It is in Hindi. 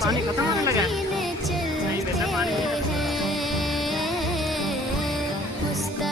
पानी खत्म होने लगा है? नहीं बेटा, पानी नहीं खत्म।